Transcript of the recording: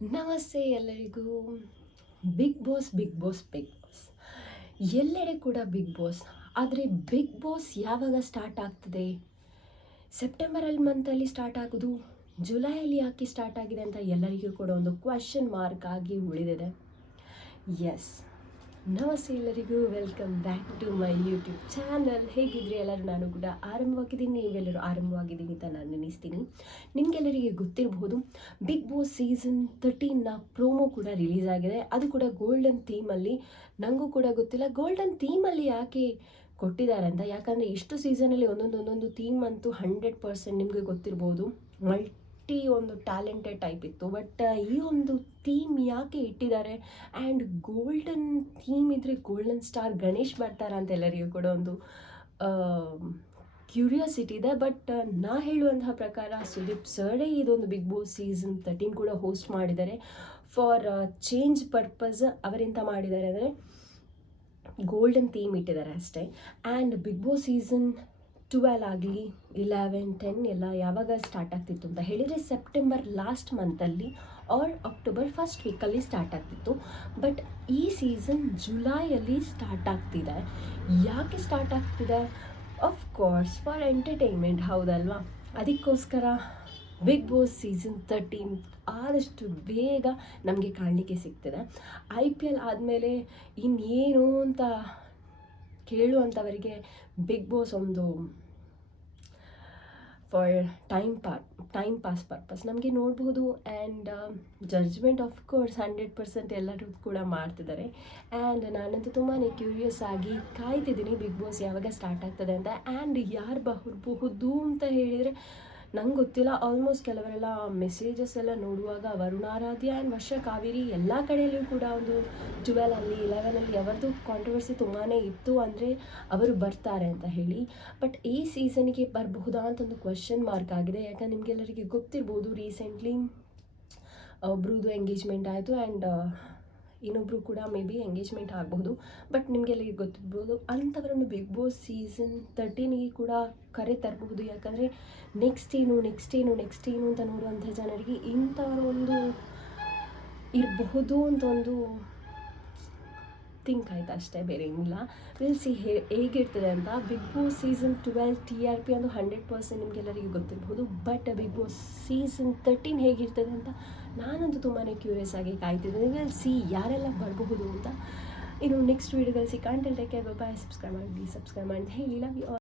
ನಮಸ್ತೆ ಎಲ್ಲರಿಗೂ. Bigg Boss Bigg Boss Bigg Boss ಎಲ್ಲೆಡೆ ಕೂಡ ಬಿಗ್ ಬಾಸ್. ಆದರೆ ಬಿಗ್ ಬಾಸ್ ಯಾವಾಗ ಸ್ಟಾರ್ಟ್ ಆಗ್ತದೆ? ಸೆಪ್ಟೆಂಬರಲ್ಲಿ ಮಂತಲ್ಲಿ ಸ್ಟಾರ್ಟ್ ಆಗೋದು, ಜುಲೈಯಲ್ಲಿ ಯಾಕೆ ಸ್ಟಾರ್ಟ್ ಆಗಿದೆ ಅಂತ ಎಲ್ಲರಿಗೂ ಕೂಡ ಒಂದು ಕ್ವಶನ್ ಮಾರ್ಕ್ ಆಗಿ ಉಳಿದಿದೆ. ಎಸ್, ನಮಸ್ತೆ ಎಲ್ಲರಿಗೂ, welcome back to my YouTube channel. ಹೇಗಿದ್ರೆ ಎಲ್ಲರೂ? ನಾನು ಕೂಡ ಆರಂಭವಾಗಿದ್ದೀನಿ, ನೀವೆಲ್ಲರೂ ಆರಂಭವಾಗಿದ್ದೀನಿ ಅಂತ ನಾನು ನೆನೆಸ್ತೀನಿ. ನಿಮಗೆಲ್ಲರಿಗೆ ಗೊತ್ತಿರಬಹುದು, ಬಿಗ್ ಬಾಸ್ ಸೀಸನ್ 13ನ ಪ್ರೋಮೋ ಕೂಡ ರಿಲೀಸ್ ಆಗಿದೆ. ಅದು ಕೂಡ ಗೋಲ್ಡನ್ ಥೀಮಲ್ಲಿ. ನನಗೂ ಕೂಡ ಗೊತ್ತಿಲ್ಲ ಗೋಲ್ಡನ್ ಥೀಮಲ್ಲಿ ಯಾಕೆ ಕೊಟ್ಟಿದ್ದಾರೆ ಅಂತ. ಯಾಕಂದರೆ ಇಷ್ಟು ಸೀಸನಲ್ಲಿ ಒಂದೊಂದು ಥೀಮ್ ಅಂತೂ 100% ನಿಮಗೆ ಗೊತ್ತಿರ್ಬೋದು, ಒಂದು ಟ್ಯಾಲೆಂಟೆಡ್ ಟೈಪ್ ಇತ್ತು. ಬಟ್ ಈ ಒಂದು ಥೀಮ್ ಯಾಕೆ ಇಟ್ಟಿದ್ದಾರೆ? ಆ್ಯಂಡ್ ಗೋಲ್ಡನ್ ಥೀಮ್ ಇದ್ದರೆ ಗೋಲ್ಡನ್ ಸ್ಟಾರ್ ಗಣೇಶ್ ಬರ್ತಾರ ಅಂತ ಎಲ್ಲರಿಗೂ ಕೂಡ ಒಂದು ಕ್ಯೂರಿಯಾಸಿಟಿ ಇದೆ. ಬಟ್ ನಾ ಹೇಳುವಂತಹ ಪ್ರಕಾರ ಸುದೀಪ್ ಸರ್ಡೇ ಇದೊಂದು ಬಿಗ್ ಬಾಸ್ ಸೀಸನ್ 13 ಕೂಡ ಹೋಸ್ಟ್ ಮಾಡಿದ್ದಾರೆ. ಫಾರ್ ಚೇಂಜ್ ಪರ್ಪಸ್ ಅವರೆಂತ ಮಾಡಿದ್ದಾರೆ ಅಂದರೆ ಗೋಲ್ಡನ್ ಥೀಮ್ ಇಟ್ಟಿದ್ದಾರೆ ಅಷ್ಟೇ. ಆ್ಯಂಡ್ ಬಿಗ್ ಬಾಸ್ ಸೀಸನ್ 12 ಆಗಲಿ 11, 10 ಎಲ್ಲ ಯಾವಾಗ ಸ್ಟಾರ್ಟ್ ಆಗ್ತಿತ್ತು ಅಂತ ಹೇಳಿದರೆ ಸೆಪ್ಟೆಂಬರ್ ಲಾಸ್ಟ್ ಮಂತಲ್ಲಿ ಆರ್ ಅಕ್ಟೋಬರ್ ಫಸ್ಟ್ ವೀಕಲ್ಲಿ ಸ್ಟಾರ್ಟ್ ಆಗ್ತಿತ್ತು. ಬಟ್ ಈ ಸೀಸನ್ ಜುಲೈಯಲ್ಲಿ ಸ್ಟಾರ್ಟ್ ಆಗ್ತಿದೆ. ಯಾಕೆ ಸ್ಟಾರ್ಟ್ ಆಗ್ತಿದೆ? ಆಫ್ ಕೋರ್ಸ್ ಫಾರ್ ಎಂಟರ್ಟೈನ್ಮೆಂಟ್, ಹೌದಲ್ವಾ? ಅದಕ್ಕೋಸ್ಕರ ಬಿಗ್ ಬಾಸ್ ಸೀಸನ್ 13 ಆದಷ್ಟು ಬೇಗ ನಮಗೆ ಕಾಣಲಿಕ್ಕೆ ಸಿಗ್ತದೆ. IPL ಆದಮೇಲೆ ಇನ್ನೇನು ಅಂತ ಕೇಳುವಂಥವರಿಗೆ ಬಿಗ್ ಬಾಸ್ ಒಂದು ಫಾರ್ ಟೈಮ್ ಪಾಸ್ ಪರ್ಪಸ್ ನಮಗೆ ನೋಡಬಹುದು. ಆ್ಯಂಡ್ ಜಡ್ಜ್ಮೆಂಟ್ ಆಫ್ ಕೋರ್ಸ್ 100% ಎಲ್ಲರೂ ಕೂಡ ಮಾಡ್ತಿದ್ದಾರೆ. ಆ್ಯಂಡ್ ನಾನಂತೂ ತುಂಬಾ ಕ್ಯೂರಿಯಸ್ ಆಗಿ ಕಾಯ್ತಿದ್ದೀನಿ ಬಿಗ್ ಬಾಸ್ ಯಾವಾಗ ಸ್ಟಾರ್ಟ್ ಆಗ್ತದೆ ಅಂತ. ಆ್ಯಂಡ್ ಯಾರು ಬರಬಹುದು ಅಂತ ಹೇಳಿದರೆ ನಂಗೆ ಗೊತ್ತಿಲ್ಲ. ಆಲ್ಮೋಸ್ಟ್ ಕೆಲವರೆಲ್ಲ ಮೆಸೇಜಸ್ ಎಲ್ಲ ನೋಡುವಾಗ ವರುಣಾರಾಧ್ಯ ಆ್ಯಂಡ್ ವರ್ಷ ಕಾವೇರಿ ಎಲ್ಲ ಕಡೆಯಲ್ಲೂ ಕೂಡ ಒಂದು 12ಅಲ್ಲಿ 11ಅಲ್ಲಿ ಅವರದ್ದು ಕಾಂಟ್ರವರ್ಸಿ ತುಂಬಾ ಇತ್ತು, ಅಂದರೆ ಅವರು ಬರ್ತಾರೆ ಅಂತ ಹೇಳಿ. ಬಟ್ ಈ ಸೀಸನ್ಗೆ ಬರಬಹುದಾ ಅಂತ ಒಂದು ಕ್ವಶನ್ ಮಾರ್ಕ್ ಆಗಿದೆ. ಯಾಕಂದ್ರೆ ನಿಮಗೆಲ್ಲರಿಗೆ ಗೊತ್ತಿರ್ಬೋದು, ರೀಸೆಂಟ್ಲಿ ಒಬ್ರದ್ದು ಎಂಗೇಜ್ಮೆಂಟ್ ಆಯಿತು. ಆ್ಯಂಡ್ ಇನ್ನೊಬ್ಬರು ಕೂಡ ಮೇ ಬಿ ಎಂಗೇಜ್ಮೆಂಟ್ ಆಗಬಹುದು. ಬಟ್ ನಿಮಗೆಲ್ಲರಿಗೆ ಗೊತ್ತಿರ್ಬೋದು, ಅಂಥವರನ್ನು ಬಿಗ್ ಬಾಸ್ ಸೀಸನ್ 13ಗೆ ಕೂಡ ಕರೆ ತರಬಹುದು. ಯಾಕಂದರೆ ನೆಕ್ಸ್ಟ್ ಏನು ಅಂತ ನೋಡುವಂಥ ಜನರಿಗೆ ಇಂಥವರ ಒಂದು ಇರಬಹುದು ಅಂತ ಒಂದು ಥಿಂಕ್ ಆಯ್ತು ಅಷ್ಟೇ, ಬೇರೆ ಏನಿಲ್ಲ. ವಿಲ್ ಸಿ ಹೇಗಿರ್ತದೆ ಅಂತ. ಬಿಗ್ ಬಾಸ್ ಸೀಸನ್ 12 TRP ಒಂದು 100% ನಿಮಗೆಲ್ಲರಿಗೂ ಗೊತ್ತಿರ್ಬೋದು. ಬಟ್ ಬಿಗ್ ಬಾಸ್ ಸೀಸನ್ 13 ಹೇಗಿರ್ತದೆ ಅಂತ ನಾನಂತೂ ತುಂಬಾ ಕ್ಯೂರಿಯಸ್ ಆಗಿ ಕಾಯ್ತಿದ್ದೀನಿ. ವಿಲ್ ಸಿ ಯಾರೆಲ್ಲ ಬರಬಹುದು ಅಂತ. ಇನ್ನು ನೆಕ್ಸ್ಟ್ ವೀಡಿಯೋದಲ್ಲಿ ಸಿಕ್ಕ. Until take care, by, subscribe ಮಾಡಿ ಅಂತ ಹೇಳಿ ಲವ್ ಯು ಆಲ್.